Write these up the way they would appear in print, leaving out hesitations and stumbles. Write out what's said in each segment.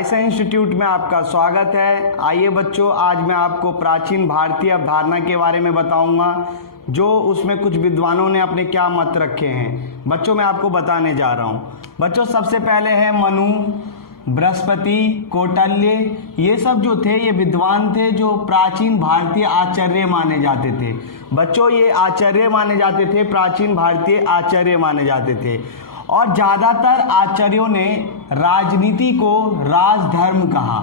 आइसा institute में आपका स्वागत है। आइए बच्चों, आज मैं आपको प्राचीन भारतीय अवधारणा के बारे में बताऊंगा, जो उसमें कुछ विद्वानों ने अपने क्या मत रखे हैं। बच्चों मैं आपको बताने जा रहा हूं। बच्चों सबसे पहले है मनु, बृहस्पति, कौटिल्य। ये सब जो थे ये विद्वान थे जो प्राचीन भारतीय आचार्य माने जाते थे। बच्चों ये आचार्य माने जाते थे, प्राचीन भारतीय आचार्य माने जाते थे। और ज़्यादातर आचार्यों ने राजनीति को राजधर्म कहा।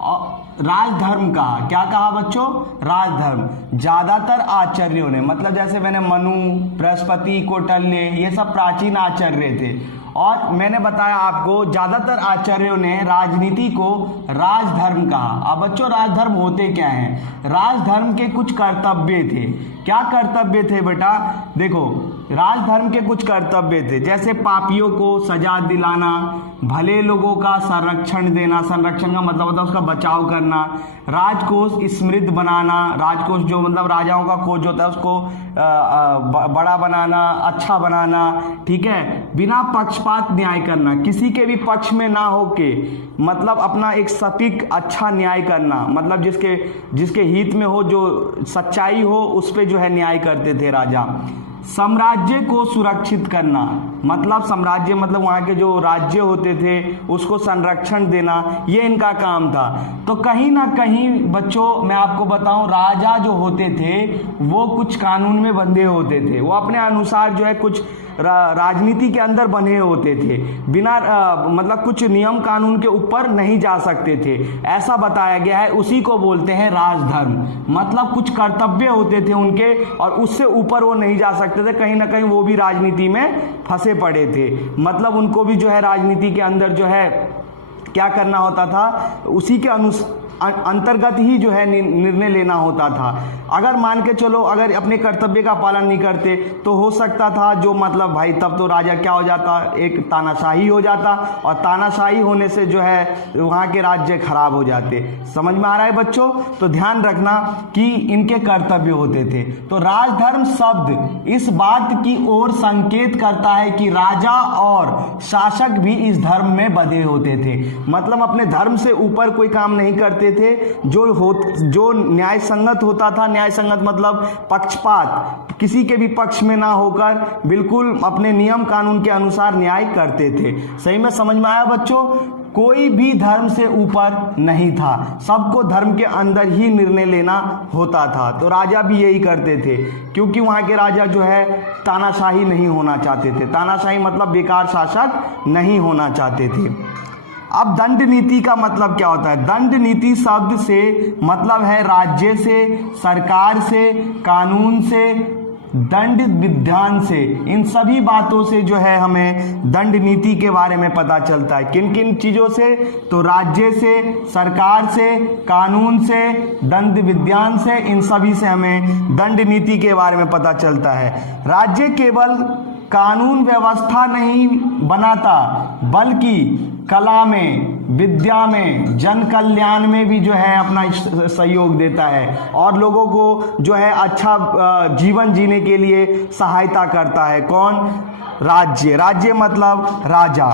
और राजधर्म कहा, क्या कहा बच्चों? राजधर्म। ज़्यादातर आचार्यों ने, मतलब जैसे मैंने मनु, बृहस्पति, कौटिल्य, ये सब प्राचीन आचार्य थे। और मैंने बताया आपको ज़्यादातर आचार्यों ने राजनीति को राजधर्म कहा। अब बच्चों राजधर्म होते क्या हैं? राजधर्म के कुछ कर्तव्य थे। क्या कर्तव्य थे बेटा? देखो, राजधर्म के कुछ कर्तव्य थे, जैसे पापियों को सजा दिलाना, भले लोगों का संरक्षण देना, संरक्षण का मतलब होता है उसका बचाव करना, राजकोष समृद्ध बनाना, राजकोष जो मतलब राजाओं का कोष होता है उसको बड़ा बनाना, अच्छा बनाना, ठीक है, बिना पक्षपात न्याय करना, किसी के भी पक्ष में ना होके, मतलब अपना एक सटीक अच्छा न्याय करना, मतलब जिसके हित में हो, जो सच्चाई हो, उस पे जो है न्याय करते थे राजा। साम्राज्य को सुरक्षित करना, मतलब साम्राज्य मतलब वहाँ के जो राज्य होते थे उसको संरक्षण देना, ये इनका काम था। तो कहीं ना कहीं बच्चों मैं आपको बताऊं, राजा जो होते थे वो कुछ कानून में बंधे होते थे। वो अपने अनुसार जो है कुछ राजनीति के अंदर बंधे होते थे, बिना मतलब कुछ नियम कानून के ऊपर नहीं जा सकते थे, ऐसा बताया गया है। उसी को बोलते हैं राजधर्म। मतलब कुछ कर्तव्य होते थे उनके और उससे ऊपर वो नहीं जा सकते थे। कहीं ना कहीं वो भी राजनीति में फंसे पड़े थे, मतलब उनको भी जो है राजनीति के अंदर जो है क्या करना होता था, उसी के अंतर्गत ही जो है निर्णय लेना होता था। अगर मान के चलो अगर अपने कर्तव्य का पालन नहीं करते तो हो सकता था जो मतलब भाई तब तो राजा क्या हो जाता, एक तानाशाही हो जाता, और तानाशाही होने से जो है वहाँ के राज्य खराब हो जाते। समझ में आ रहा है बच्चों? तो ध्यान रखना कि इनके कर्तव्य होते थे। तो राजधर्म शब्द इस बात की ओर संकेत करता है कि राजा और शासक भी इस धर्म में बंधे होते थे, मतलब अपने धर्म से ऊपर कोई काम नहीं करते थे। जो न्याय संगत होता था, न्याय संगत मतलब पक्षपात, किसी के भी पक्ष में ना होकर बिल्कुल अपने नियम कानून के अनुसार न्याय करते थे। सही में समझ में आया बच्चों? कोई भी धर्म से ऊपर नहीं था, सबको धर्म के अंदर ही निर्णय लेना होता था। तो राजा भी यही करते थे, क्योंकि वहाँ के राजा जो है तानाशाही नहीं होना चाहते थे। तानाशाही मतलब बेकार शासक नहीं होना चाहते थे। अब दंड नीति का मतलब क्या होता है? दंड नीति शब्द से मतलब है राज्य से, सरकार से, कानून से, दंड विधान से, इन सभी बातों से जो है हमें दंड नीति के बारे में पता चलता है। किन किन चीज़ों से? तो राज्य से, सरकार से, कानून से, दंड विधान से, इन सभी से हमें दंड नीति के बारे में पता चलता है। राज्य केवल कानून व्यवस्था नहीं बनाता, बल्कि कला में, विद्या में, जन कल्याण में भी जो है अपना सहयोग देता है और लोगों को जो है अच्छा जीवन जीने के लिए सहायता करता है। कौन? राज्य। राज्य मतलब राजा।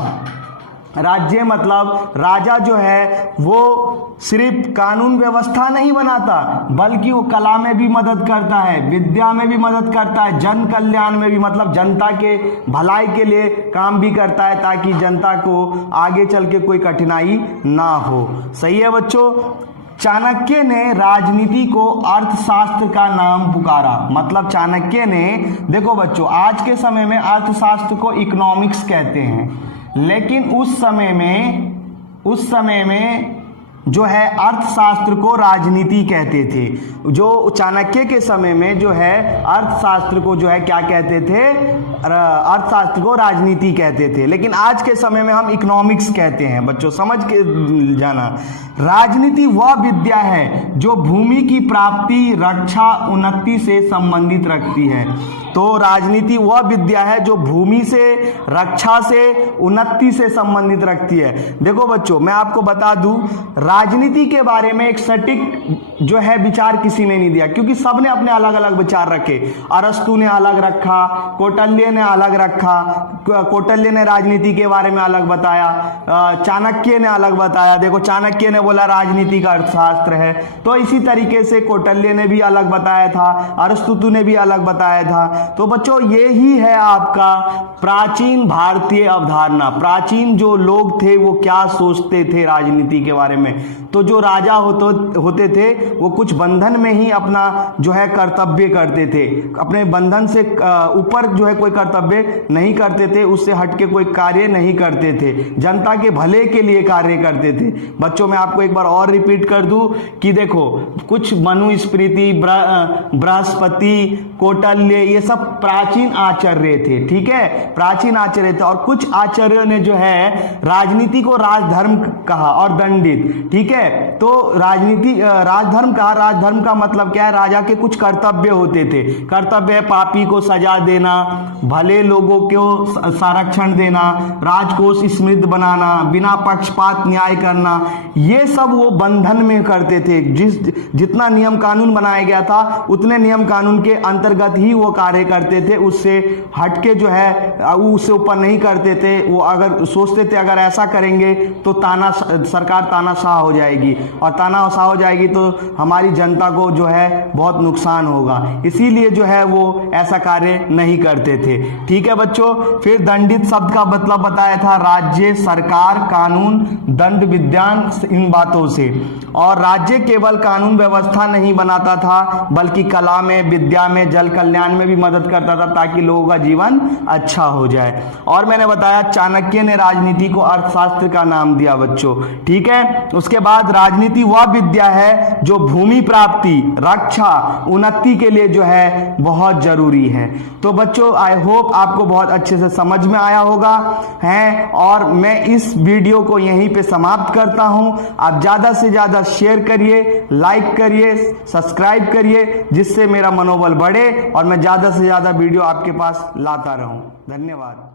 राज्य मतलब राजा जो है वो सिर्फ कानून व्यवस्था नहीं बनाता, बल्कि वो कला में भी मदद करता है, विद्या में भी मदद करता है, जन कल्याण में भी, मतलब जनता के भलाई के लिए काम भी करता है, ताकि जनता को आगे चल के कोई कठिनाई ना हो। सही है बच्चों? चाणक्य ने राजनीति को अर्थशास्त्र का नाम पुकारा। मतलब चाणक्य ने, देखो बच्चों आज के समय में अर्थशास्त्र को इकोनॉमिक्स कहते हैं, लेकिन उस समय में जो है अर्थशास्त्र को राजनीति कहते थे। जो चाणक्य के समय में जो है अर्थशास्त्र को जो है क्या कहते थे? अर्थशास्त्र को राजनीति कहते थे, लेकिन आज के समय में हम इकोनॉमिक्स कहते हैं। बच्चों समझ के जाना, राजनीति वह विद्या है जो भूमि की प्राप्ति, रक्षा, उन्नति से संबंधित रखती है। तो राजनीति वह विद्या है जो भूमि से, रक्षा से, उन्नति से संबंधित रखती है। देखो बच्चों मैं आपको बता दूं, राजनीति के बारे में एक सटीक जो है विचार किसी ने नहीं दिया, क्योंकि सबने अपने अलग अलग विचार रखे। अरस्तु ने अलग रखा, कौटिल्य ने अलग रखा, कौटिल्य ने राजनीति के बारे में अलग बताया, चाणक्य ने अलग बताया। देखो चाणक्य ने बोला राजनीति का अर्थशास्त्र है, तो इसी तरीके से कौटिल्य ने भी अलग बताया था, अरस्तु ने भी अलग बताया था। तो बच्चों ये ही है आपका प्राचीन भारतीय अवधारणा। प्राचीन जो लोग थे वो क्या सोचते थे राजनीति के बारे में। तो जो राजा होते थे वो कुछ बंधन में ही अपना जो है कर्तव्य करते थे, अपने बंधन से ऊपर जो है कोई कर्तव्य नहीं करते थे, उससे हटके कोई कार्य नहीं करते थे, जनता के भले के लिए कार्य करते थे। बच्चों मैं आपको एक बार और रिपीट कर दूं कि देखो कुछ मनुस्मृति, बृहस्पति, कौटिल्य ये सब प्राचीन आचार्य थे, ठीक है, प्राचीन आचार्य थे। और कुछ आचार्यों ने जो है राजनीति को राजधर्म कहा और दंडित, ठीक है। तो राजनीति राजधर्म कहा, राजधर्म का मतलब क्या है, राजा के कुछ कर्तव्य होते थे। कर्तव्य है पापी को सजा देना, भले लोगों को संरक्षण देना, राजकोष समृद्ध बनाना, बिना पक्षपात न्याय करना, ये सब वो बंधन में करते थे। जितना नियम कानून बनाया गया था उतने नियम कानून के अंतर्गत ही वो कार्य करते थे, उससे हटके जो है उससे ऊपर नहीं करते थे। वो अगर सोचते थे अगर ऐसा करेंगे तो सरकार तानाशाह हो जाएगी, और तानाशाह हो जाएगी तो हमारी जनता को जो है बहुत नुकसान होगा, इसीलिए जो है वो ऐसा कार्य नहीं करते थे, ठीक है बच्चों। फिर दंडित शब्द का मतलब बताया था राज्य, सरकार, कानून, दंड विधान, इन बातों से। और राज्य केवल कानून व्यवस्था नहीं बनाता था बल्कि कला में, विद्या में, जल कल्याण में भी मदद करता था ताकि लोगों का जीवन अच्छा हो जाए। और मैंने बताया चाणक्य ने राजनीति को अर्थशास्त्र का नाम दिया बच्चों, ठीक है। उसके बाद राजनीति वह विद्या है जो भूमि प्राप्ति, रक्षा, उन्नति के लिए जो है बहुत जरूरी है। तो बच्चों आई होप आपको बहुत अच्छे से समझ में आया होगा है। और मैं इस वीडियो को यहीं पे समाप्त करता हूं। आप ज्यादा से ज्यादा शेयर करिए, लाइक करिए, सब्सक्राइब करिए, जिससे मेरा मनोबल बढ़े और मैं ज्यादा से ज्यादा वीडियो आपके पास लाता रहूं। धन्यवाद।